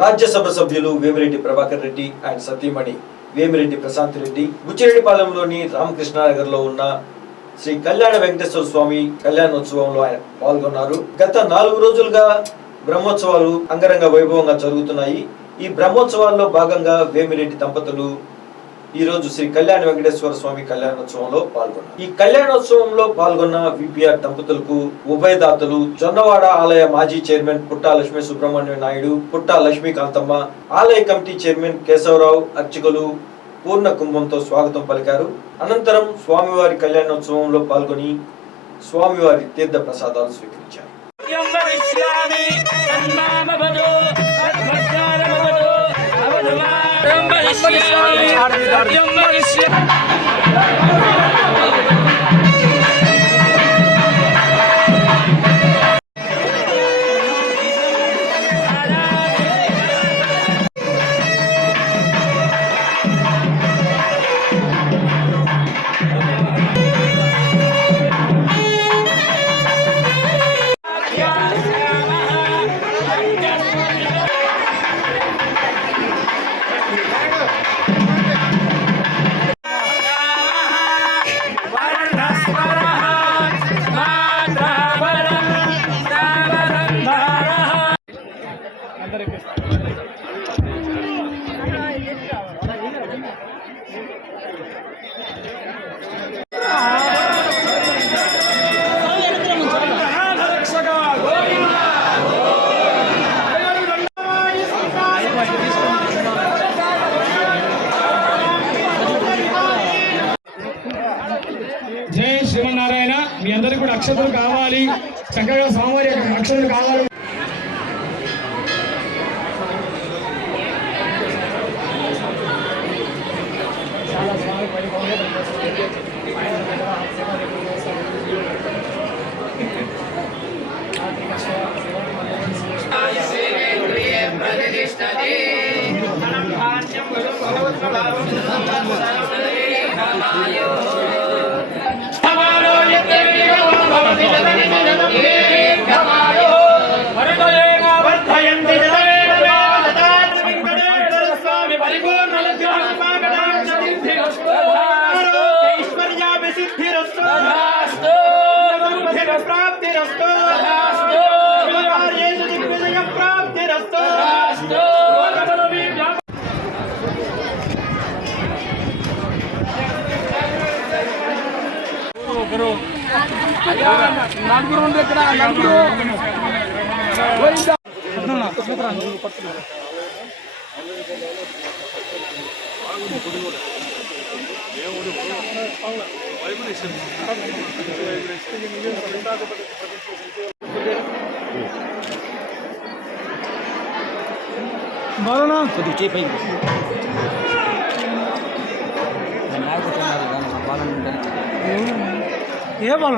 రాజ్యసభ సభ్యులు వేమిరెడ్డి ప్రభాకర్ రెడ్డి అండ్ సతీమణి వేమిరెడ్డి ప్రశాంత్ రెడ్డి బుచ్చిరెడ్డిపాలెంలోని రామకృష్ణనగర్ లో ఉన్న శ్రీ కళ్యాణ వెంకటేశ్వర స్వామి కళ్యాణోత్సవంలో ఆయన పాల్గొన్నారు. గత 4 రోజులుగా బ్రహ్మోత్సవాలు అంగరంగ వైభవంగా జరుగుతున్నాయి. ఈ బ్రహ్మోత్సవాల్లో భాగంగా వేమిరెడ్డి దంపతులు ఈ రోజు శ్రీ కళ్యాణ వెంకటేశ్వర స్వామి కళ్యాణోత్సవంలో పాల్గొన్నారు. ఈ కళ్యాణోత్సవంలో పాల్గొన్న విపిఆర్ దంపతులకు ఉభయదాతలు జొన్నవాడ ఆలయ మాజీ చైర్మన్ పుట్టా లక్ష్మీ సుబ్రహ్మణ్య నాయుడు, పుట్టా లక్ష్మీకాంతమ్మ, ఆలయ కమిటీ చైర్మన్ కేశవరావు, అర్చకులు పూర్ణ కుంభంతో స్వాగతం పలికారు. అనంతరం స్వామివారి కళ్యాణోత్సవంలో పాల్గొని స్వామివారి తీర్థ ప్రసాదాలు స్వీకరించారు. జై శ్రీమన్నారాయణ. మీ అందరికీ కూడా అక్షతలు కావాలి, చక్కగా స్వామివారి అక్షతలు కావాలి. నలుగురు ఇక్కడ నలుగురు ఏ బాల